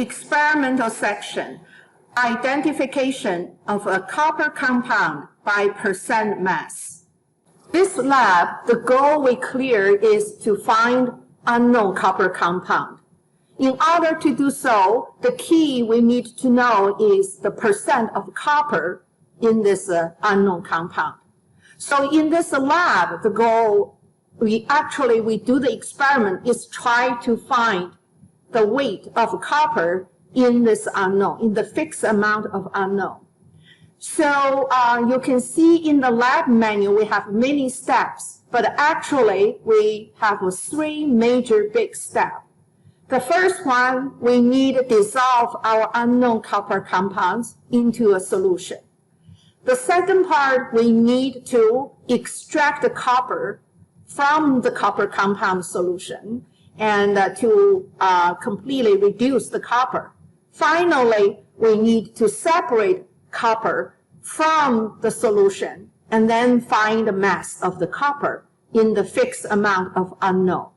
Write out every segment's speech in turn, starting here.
experimental section, identification of a copper compound by percent mass. This lab, the goal we cleared is to find unknown copper compound. In order to do so, the key we need to know is the percent of copper in this unknown compound. So in this lab, the goal, we do the experiment is try to find the weight of copper in this unknown, in the fixed amount of unknown. So you can see in the lab manual, we have many steps, but actually we have 3 major big steps. The first one, we need to dissolve our unknown copper compounds into a solution. The second part, we need to extract the copper from the copper compound solution and to completely reduce the copper. Finally, we need to separate copper from the solution and then find the mass of the copper in the fixed amount of unknown.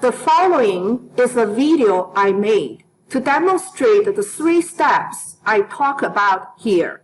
The following is a video I made to demonstrate the 3 steps I talk about here.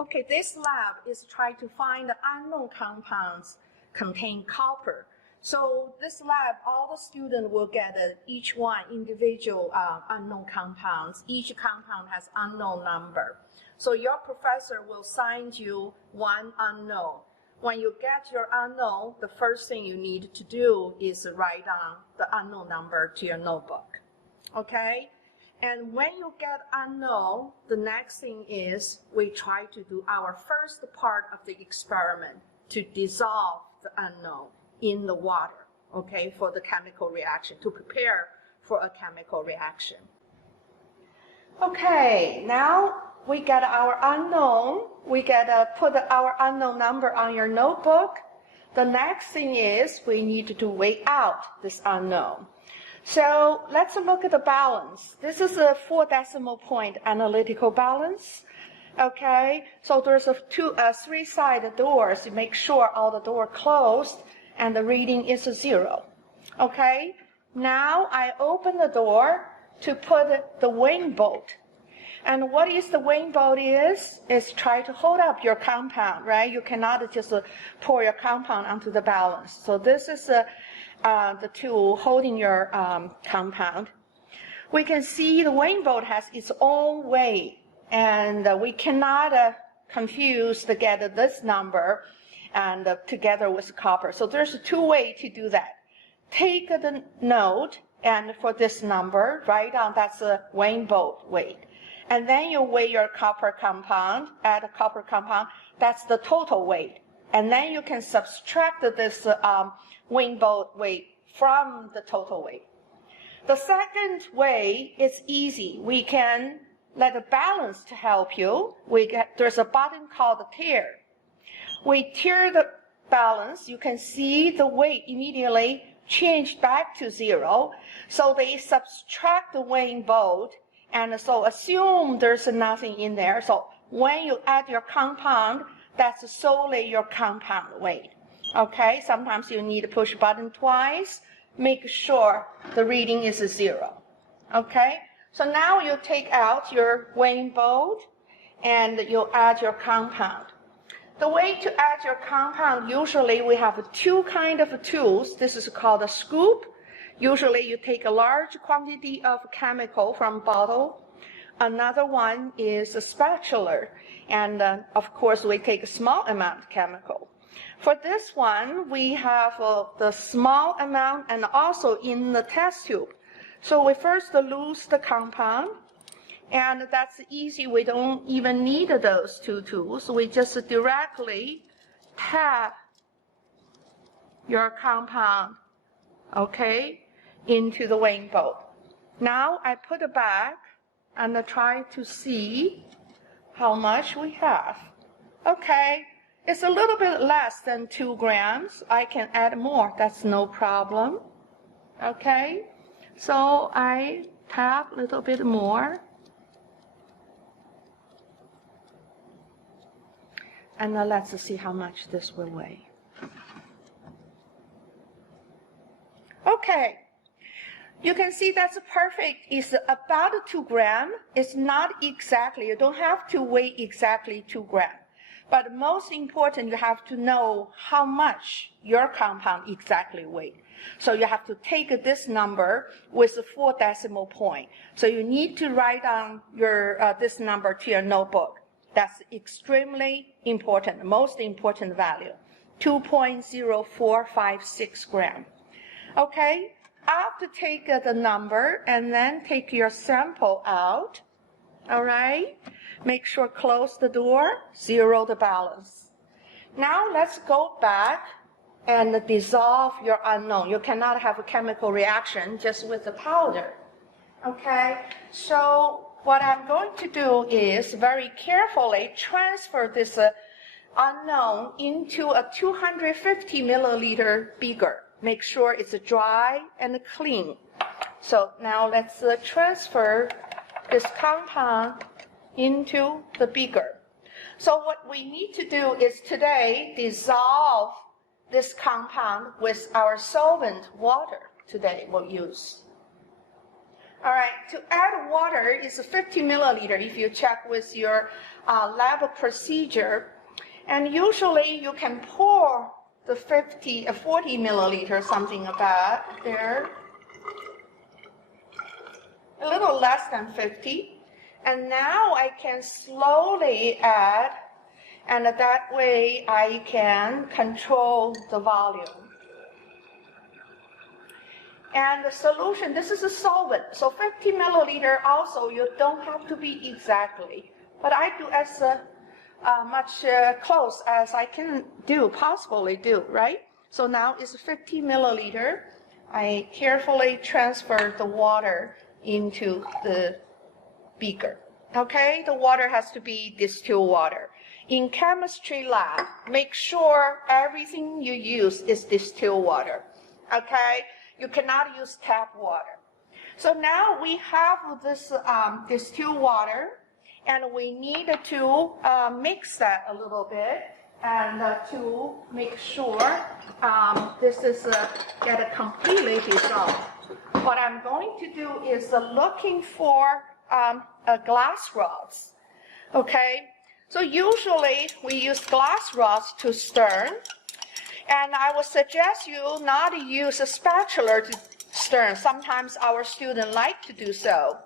Okay, this lab is trying to find the unknown compounds contain copper. So this lab, all the students will get each one individual unknown compounds. Each compound has unknown number. So your professor will assign you one unknown. When you get your unknown, the first thing you need to do is write down the unknown number to your notebook. Okay? And when you get unknown, the next thing is we try to do our first part of the experiment to dissolve the unknown in the water, okay, for the chemical reaction, to prepare for a chemical reaction. Okay, now we get our unknown. We put our unknown number on your notebook. The next thing is we need to weigh out this unknown. So let's look at the balance. This is a 4 decimal point analytical balance. Okay, so there's 3-sided doors. You make sure all the doors closed and the reading is 0. Okay, now I open the door to put the weighing bolt. And what is the weighing bolt is try to hold up your compound, right? You cannot just pour your compound onto the balance. So this is the tool holding your compound. We can see the weighing bolt has its own weight, and we cannot confuse together this number and together with copper. So there's 2 ways to do that. Take the note, and for this number, write down that's the weighing bolt weight. And then you weigh your copper compound, add a copper compound, that's the total weight. And then you can subtract this weighing bolt weight from the total weight. The second way is easy. We can let the balance to help you. There's a button called the tear. We tear the balance. You can see the weight immediately change back to 0. So they subtract the weighing bolt, and so assume there's nothing in there. So when you add your compound, that's solely your compound weight. Okay, sometimes you need to push button twice. Make sure the reading is 0. Okay, so now you take out your weighing bolt and you add your compound. The way to add your compound, usually we have 2 kinds of tools. This is called a scoop. Usually you take a large quantity of chemical from bottle. Another one is a spatula. And of course, we take a small amount of chemical. For this one, we have the small amount and also in the test tube. So we first lose the compound. And that's easy. We don't even need those 2 tools. We just directly tap your compound, okay, into the weighing bolt. Now I put it back and I try to see how much we have. Okay, it's a little bit less than 2 grams. I can add more. That's no problem. Okay, so I tap a little bit more. And now let's see how much this will weigh. Okay, you can see that's perfect. It's about 2 grams. It's not exactly, you don't have to weigh exactly 2 grams. But most important, you have to know how much your compound exactly weighs. So you have to take this number with 4 decimal points. So you need to write down your this number to your notebook. That's extremely important, most important value, 2.0456 grams. Okay, after take the number and then take your sample out. All right, make sure close the door, zero the balance. Now let's go back and dissolve your unknown. You cannot have a chemical reaction just with the powder. Okay, so what I'm going to do is very carefully transfer this unknown into a 250 milliliter beaker. Make sure it's dry and clean. So now let's transfer this compound into the beaker. So what we need to do is today dissolve this compound with our solvent water. Today we'll use. All right, to add water is 50 milliliter if you check with your lab procedure. And usually you can pour the 40 milliliter, something like that there. A little less than 50. And now I can slowly add, and that way I can control the volume. And the solution, this is a solvent, so 50 milliliter also, you don't have to be exactly. But I do as much close as I can do, possibly do, right? So now it's 50 milliliter. I carefully transfer the water into the beaker. Okay, the water has to be distilled water. In chemistry lab, make sure everything you use is distilled water. Okay, you cannot use tap water. So now we have this distilled water, and we need to mix that a little bit, and to make sure this is get a completely dissolved. What I'm going to do is looking for glass rods. Okay, so usually we use glass rods to stir, and I would suggest you not use a spatula to stir. Sometimes our students like to do so.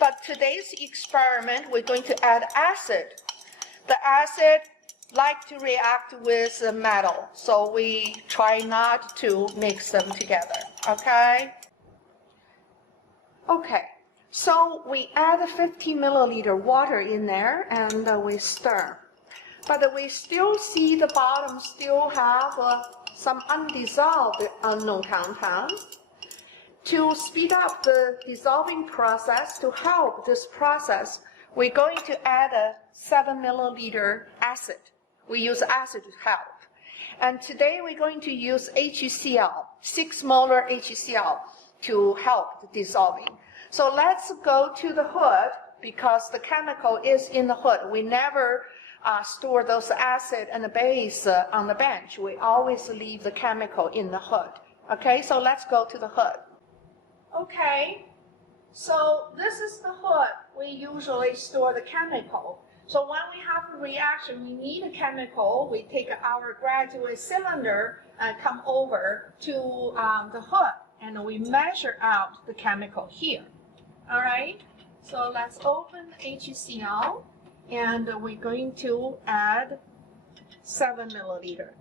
But today's experiment, we're going to add acid. The acid like to react with metal, so we try not to mix them together, okay? Okay, so we add 50 milliliter water in there, and we stir. But we still see the bottom still have some undissolved unknown compound. To speed up the dissolving process, to help this process, we're going to add a 7 milliliter acid. We use acid to help. And today we're going to use HCl, 6 molar HCl, to help the dissolving. So let's go to the hood, because the chemical is in the hood. We never store those acid and the base on the bench. We always leave the chemical in the hood. Okay, so let's go to the hood. Okay, so this is the hood. We usually store the chemical. So when we have a reaction, we need a chemical. We take our graduate cylinder and come over to the hood, and we measure out the chemical here. All right, so let's open HCl, and we're going to add 7 milliliter.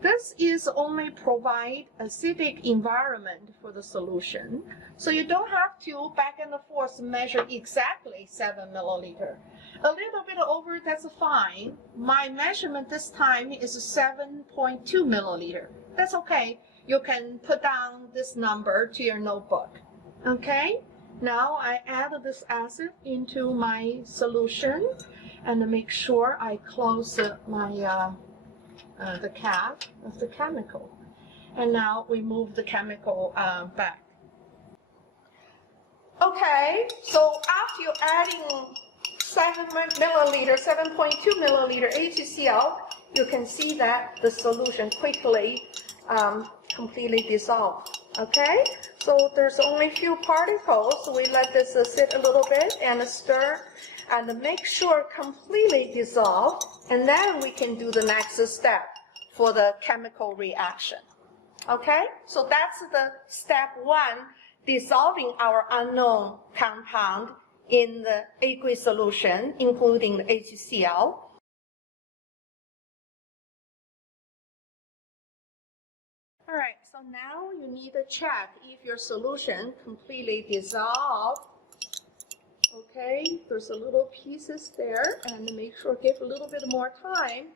This is only provide acidic environment for the solution. So you don't have to back and forth measure exactly 7 milliliter. A little bit over, that's fine. My measurement this time is 7.2 milliliter. That's okay. You can put down this number to your notebook. Okay? Now I add this acid into my solution and make sure I close my the cap of the chemical. And now we move the chemical back. Okay, so after you're adding 7 milliliter, 7.2 milliliter HCl, you can see that the solution quickly completely dissolved. Okay, so there's only a few particles, so we let this sit a little bit and stir and make sure completely dissolve, and then we can do the next step for the chemical reaction. Okay, so that's the step 1, dissolving our unknown compound in the aqueous solution, including the HCl. All right, so now you need to check if your solution completely dissolved. Okay, there's a little pieces there, and make sure give a little bit more time.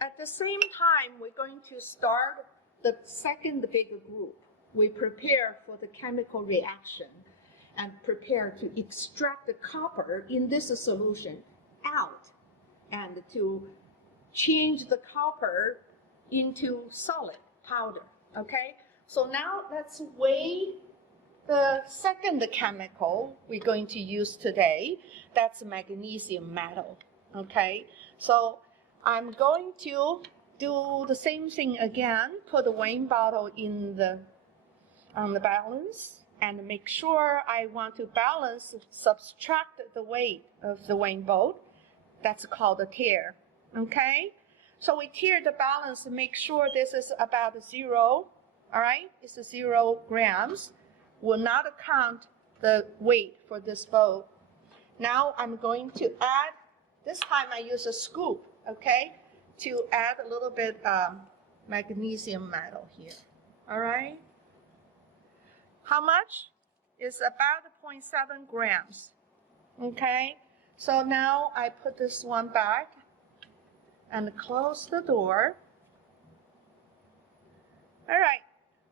At the same time, we're going to start the second big group. We prepare for the chemical reaction and prepare to extract the copper in this solution out and to change the copper into solid powder. Okay, so now let's weigh the second chemical we're going to use today. That's magnesium metal. Okay, so I'm going to do the same thing again. Put the weighing bottle on the balance and make sure I want to balance, subtract the weight of the weighing boat. That's called a tare. Okay, so we tare the balance, make sure this is about 0. All right, it's 0 grams. Will not count the weight for this boat. Now I'm going to add, this time I use a scoop, okay, to add a little bit magnesium metal here. All right. How much? It's about 0.7 grams. Okay. So now I put this one back and close the door. All right.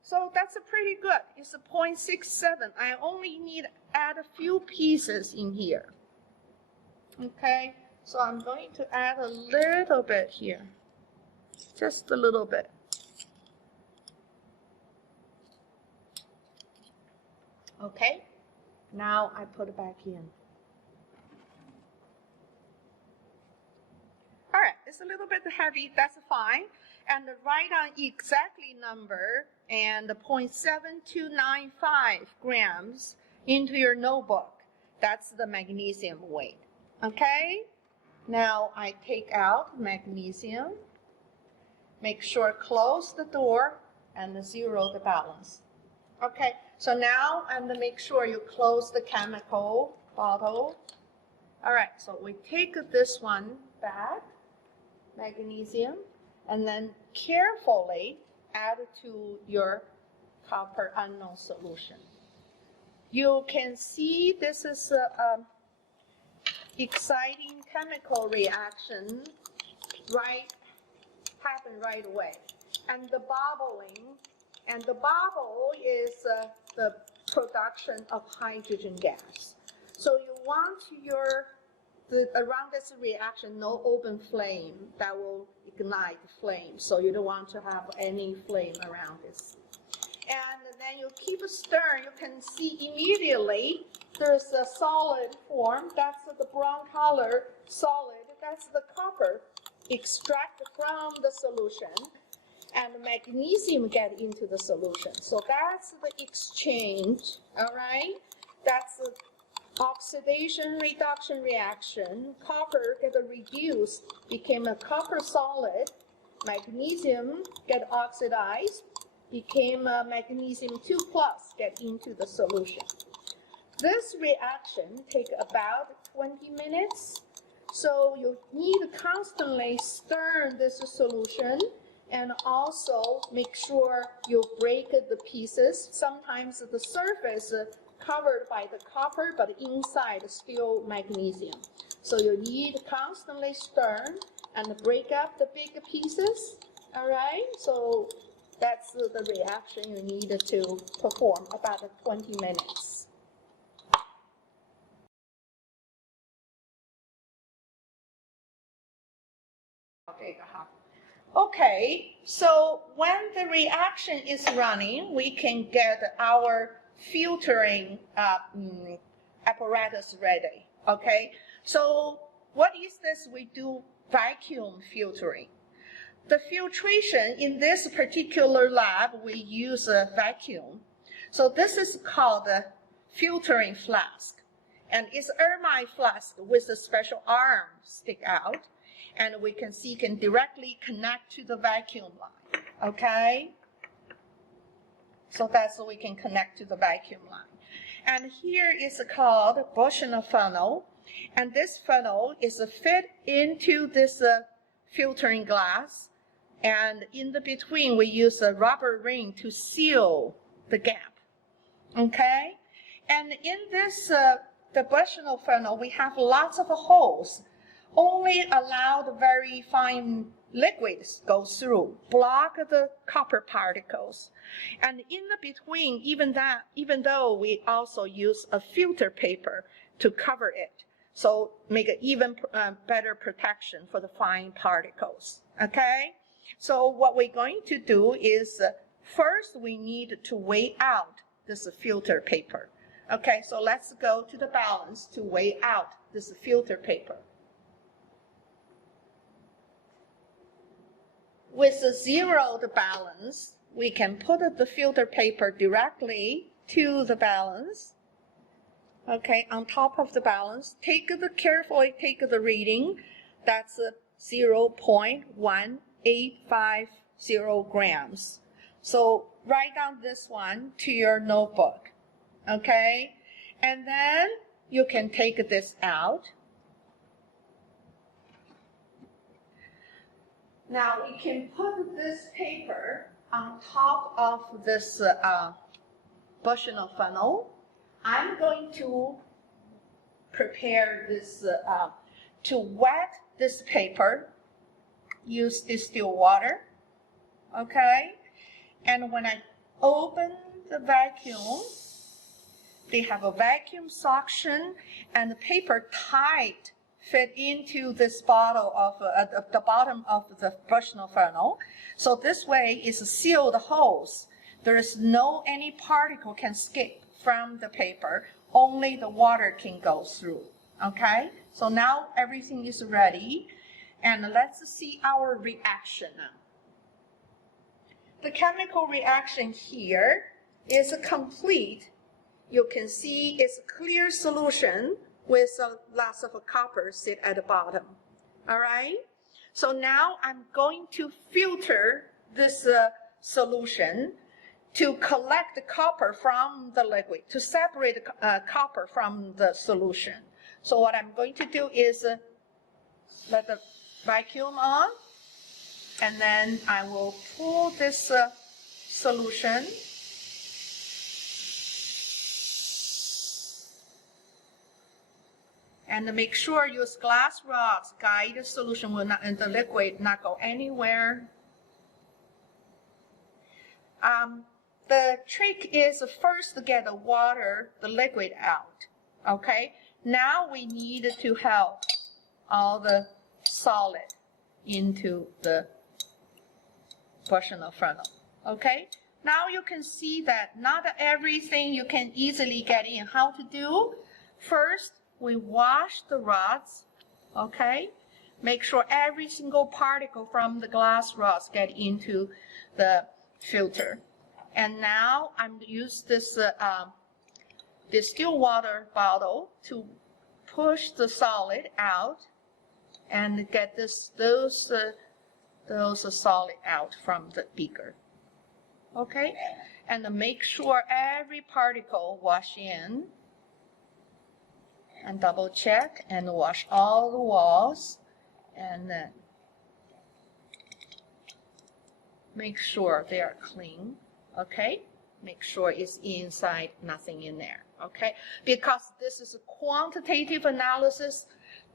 So that's pretty good. It's 0.67. I only need to add a few pieces in here. Okay, so I'm going to add a little bit here. Just a little bit. Okay, now I put it back in. All right, it's a little bit heavy, that's fine. And write down exactly number and 0.7295 grams into your notebook. That's the magnesium weight. Okay, now I take out magnesium. Make sure close the door and 0 the balance. Okay, so now I'm going to make sure you close the chemical bottle. All right, so we take this one back, magnesium, and then carefully add to your copper unknown solution. You can see this is an exciting chemical reaction happen right away. And the bubble is the production of hydrogen gas. So you want around this reaction, no open flame that will ignite the flame. So you don't want to have any flame around this. And then you keep stirring. You can see immediately there's a solid form. That's the brown color solid. That's the copper extracted from the solution. And the magnesium get into the solution. So that's the exchange, all right? That's the oxidation reduction reaction. Copper get reduced, became a copper solid. Magnesium get oxidized, became a magnesium 2+, get into the solution. This reaction takes about 20 minutes. So you need to constantly stir this solution and also make sure you break the pieces. Sometimes the surface covered by the copper, but inside still magnesium. So you need to constantly stir and break up the big pieces. All right, so that's the reaction you need to perform, about 20 minutes. Okay, so when the reaction is running, we can get our filtering apparatus ready. Okay, so what is this? We do vacuum filtering. the filtration in this particular lab, we use a vacuum. So this is called a filtering flask. And it's an ermine flask with a special arm stick out. And we can see can directly connect to the vacuum line, okay? So that's so we can connect to the vacuum line. And here is called Bushnell funnel. And this funnel is fit into this filtering glass. And in the between, we use a rubber ring to seal the gap, okay? And in this, the Bushnell funnel, we have lots of holes. Only allow the very fine liquids go through, block the copper particles. And in the between, even though we also use a filter paper to cover it, so make an even better protection for the fine particles, okay? So what we're going to do is, first we need to weigh out this filter paper. Okay, so let's go to the balance to weigh out this filter paper. With the zeroed balance, we can put the filter paper directly to the balance. Okay, on top of the balance, carefully take the reading. That's 0.1850 grams. So write down this one to your notebook. Okay, and then you can take this out. Now we can put this paper on top of this Bushnell funnel. I'm going to prepare this to wet this paper. Use distilled water, okay? And when I open the vacuum, they have a vacuum suction and the paper tight fit into this bottle of the bottom of the Bushnell funnel. So this way is sealed holes. There is no any particle can escape from the paper. Only the water can go through. Okay. So now everything is ready, and let's see our reaction now. The chemical reaction here is complete. You can see it's a clear solution with lots of copper sit at the bottom. All right? So now I'm going to filter this solution to collect the copper from the liquid, to separate the copper from the solution. So what I'm going to do is let the vacuum on, and then I will pull this solution. And make sure use glass rods, guide the solution will not, and the liquid not go anywhere. The trick is first to get the water, the liquid out. Okay. Now we need to help all the solid into the Bushnell funnel. Okay. Now you can see that not everything you can easily get in. How to do? First, we wash the rods, okay? Make sure every single particle from the glass rods get into the filter. And now I'm use this distilled water bottle to push the solid out and get those solid out from the beaker. Okay? And make sure every particle wash in. And double check and wash all the walls, and then make sure they are clean. Okay, make sure it's inside, nothing in there. Okay, because this is a quantitative analysis,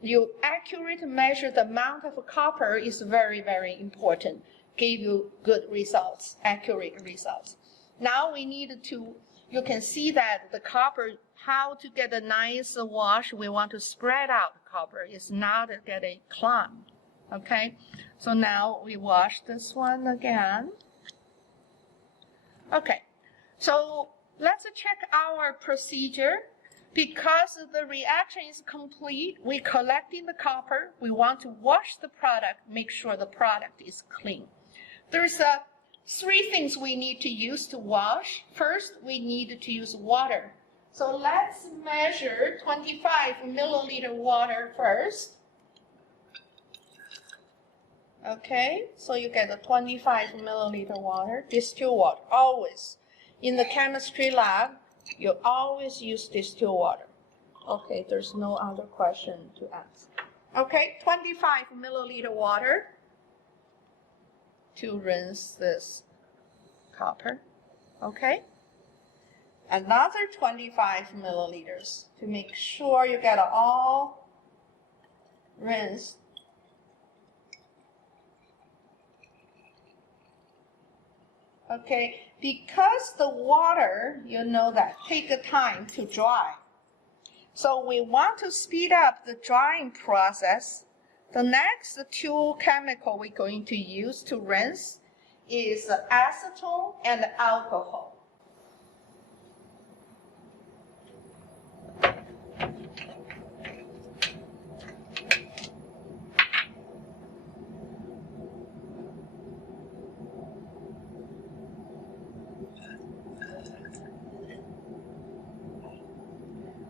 you accurately measure the amount of copper is very, very important. Give you good results, accurate results. Now we need to, you can see that the copper, how to get a nice wash, we want to spread out the copper. It's not to get a clump. Okay, so now we wash this one again. Okay, so let's check our procedure. Because the reaction is complete, we're collecting the copper. We want to wash the product, make sure the product is clean. There's three things we need to use to wash. First, we need to use water. So let's measure 25 milliliter water first. Okay, so you get a 25 milliliter water, distilled water, always. In the chemistry lab, you always use distilled water. Okay, there's no other question to ask. Okay, 25 milliliter water to rinse this copper. Okay, another 25 milliliters to make sure you get it all rinsed. Okay, because the water, you know that, take a time to dry. So we want to speed up the drying process. The next two chemical we're going to use to rinse is acetone and alcohol.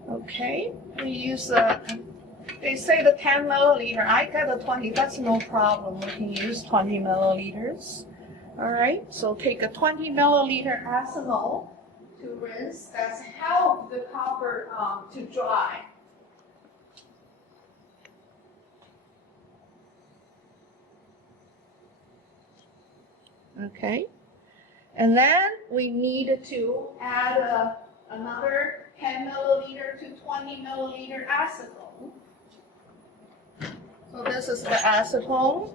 Okay, we use they say the 10 milliliter. I got a 20. That's no problem. We can use 20 milliliters. All right. So take a 20 milliliter acetone to rinse. That's help the copper to dry. Okay. And then we need to add another 10 milliliter to 20 milliliter acetone. So this is the acetone.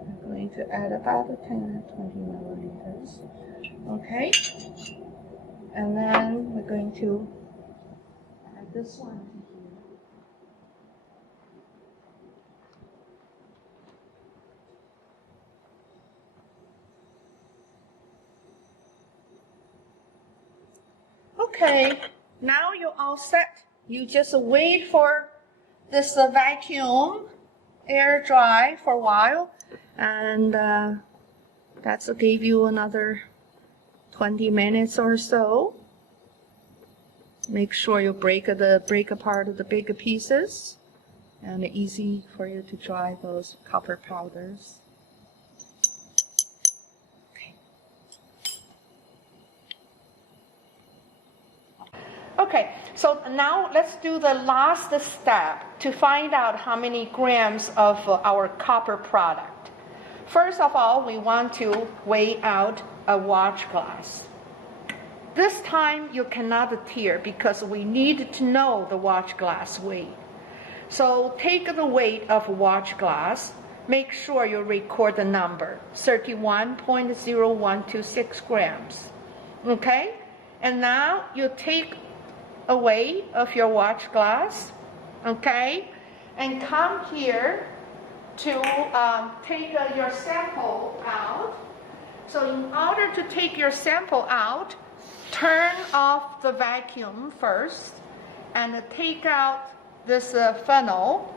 I'm going to add about 10 or 20 milliliters. Okay. And then we're going to add this one. Okay, now you're all set. You just wait for this vacuum air dry for a while, and that's give you another 20 minutes or so. Make sure you break apart the bigger pieces, and easy for you to dry those copper powders. Okay, so now let's do the last step to find out how many grams of our copper product. First of all, we want to weigh out a watch glass. This time you cannot tear because we need to know the watch glass weight. So take the weight of watch glass. Make sure you record the number, 31.0126 grams. Okay, and now you take a weight of your watch glass, okay, and come here to take your sample out. So in order to take your sample out, turn off the vacuum first and take out this funnel.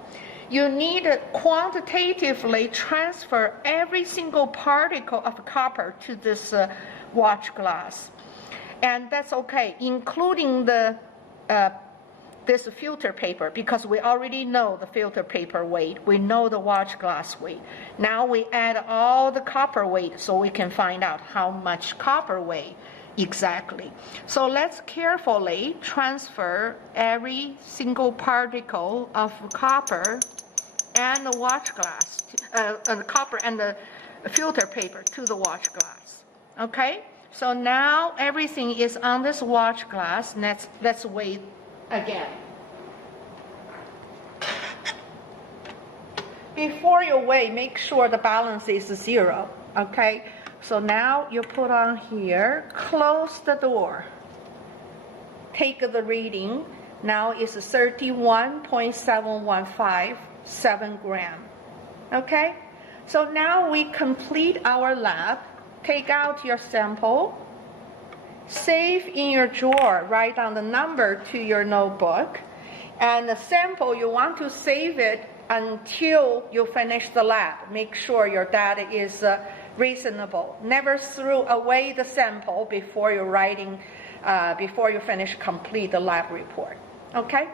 You need to quantitatively transfer every single particle of copper to this watch glass. And that's okay, including the this filter paper, because we already know the filter paper weight. We know the watch glass weight. Now we add all the copper weight so we can find out how much copper weight exactly. So let's carefully transfer every single particle of copper and the watch glass, the copper and the filter paper to the watch glass. Okay? So now everything is on this watch glass. Let's weigh again. Before you weigh, make sure the balance is 0. Okay? So now you put on here, close the door. Take the reading. Now it's 31.7157 grams. Okay? So now we complete our lab. Take out your sample. Save in your drawer. Write down the number to your notebook. And the sample, you want to save it until you finish the lab. Make sure your data is reasonable. Never throw away the sample before you're writing, before you complete the lab report. Okay?